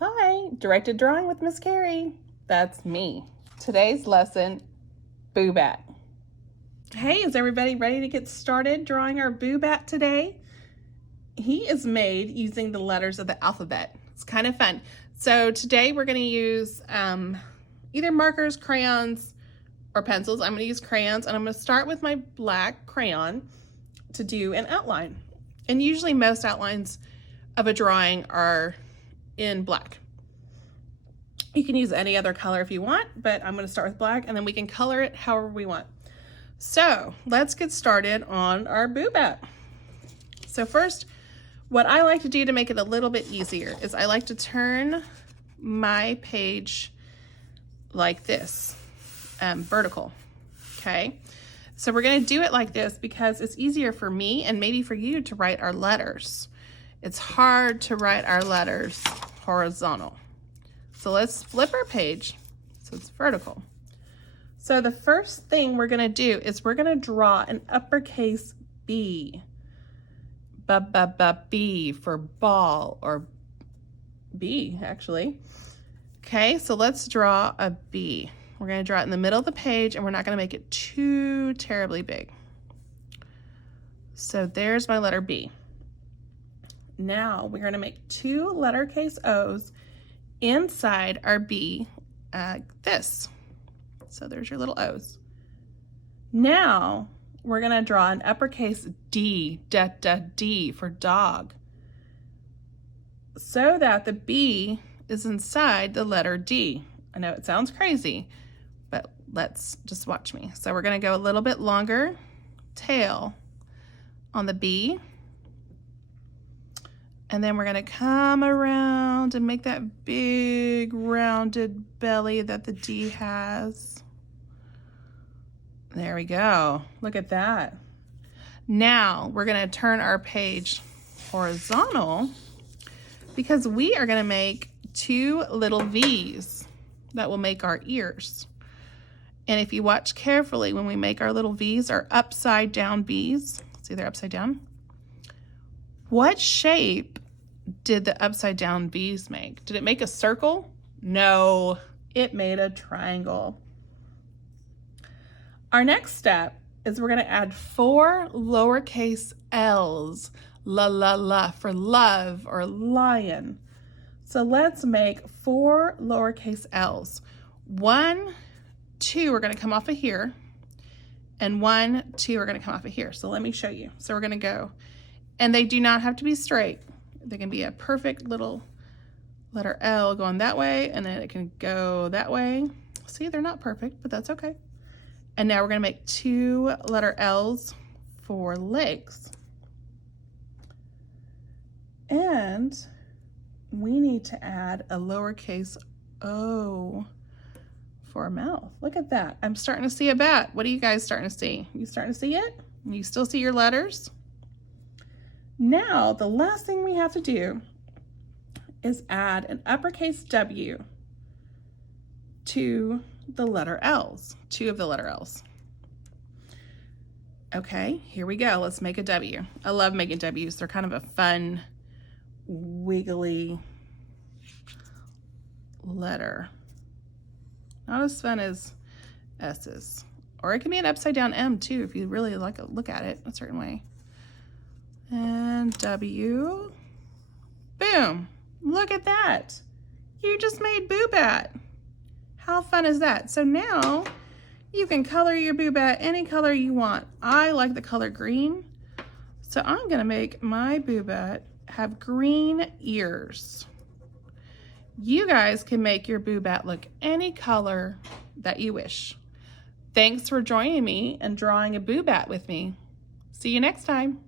Hi, Directed Drawing with Miss Kerri. That's me. Today's lesson, Boo Bat. Hey, is everybody ready to get started drawing our Boo Bat today? He is made using the letters of the alphabet. It's kind of fun. So today we're going to use either markers, crayons, or pencils. I'm going to use crayons, and I'm going to start with my black crayon to do an outline. And usually most outlines of a drawing are in black. You can use any other color if you want, but I'm going to start with black, and then we can color it however we want. So let's get started on our Boo Bat. So first, what I like to do to make it a little bit easier is I like to turn my page like this, vertical, okay? So we're going to do it like this because it's easier for me and maybe for you to write our letters. It's hard to write our letters horizontal. So let's flip our page so it's vertical. So the first thing we're going to do is we're going to draw an uppercase B. B for ball, or B actually. Okay, so let's draw a B. We're going to draw it in the middle of the page, and we're not going to make it too terribly big. So there's my letter B. Now we're going to make two lettercase O's inside our B, this. So there's your little O's. Now we're going to draw an uppercase D, D for dog, so that the B is inside the letter D. I know it sounds crazy, but let's just watch me. So we're going to go a little bit longer tail on the B. And then we're going to come around and make that big rounded belly that the D has. There we go. Look at that. Now we're going to turn our page horizontal because we are going to make two little V's that will make our ears. And if you watch carefully, when we make our little V's, our upside down V's, see they're upside down. What shape did the upside down V's make? Did it make a circle? No, it made a triangle. Our next step is we're going to add 4 lowercase L's, la for love or lion. So let's make 4 lowercase L's. 1, 2 are going to come off of here, and 1, 2 are going to come off of here. So let me show you. So we're going to go, and they do not have to be straight. They can be a perfect little letter L going that way, and then it can go that way. See, they're not perfect, but that's okay. And now we're going to make 2 letter L's for legs. And we need to add a lowercase O for a mouth. Look at that. I'm starting to see a bat. What are you guys starting to see? You starting to see it? You still see your letters? Now, the last thing we have to do is add an uppercase W to the letter L's, 2 of the letter L's. Okay, here we go. Let's make a W. I love making W's. They're kind of a fun, wiggly letter. Not as fun as S's. Or it can be an upside down M too, if you really like to look at it a certain way. And W, boom, look at that. You just made Boo Bat. How fun is that? So now you can color your Boo Bat any color you want. I like the color green, so I'm gonna make my Boo Bat have green ears. You guys can make your Boo Bat look any color that you wish. Thanks for joining me and drawing a Boo Bat with me. See you next time.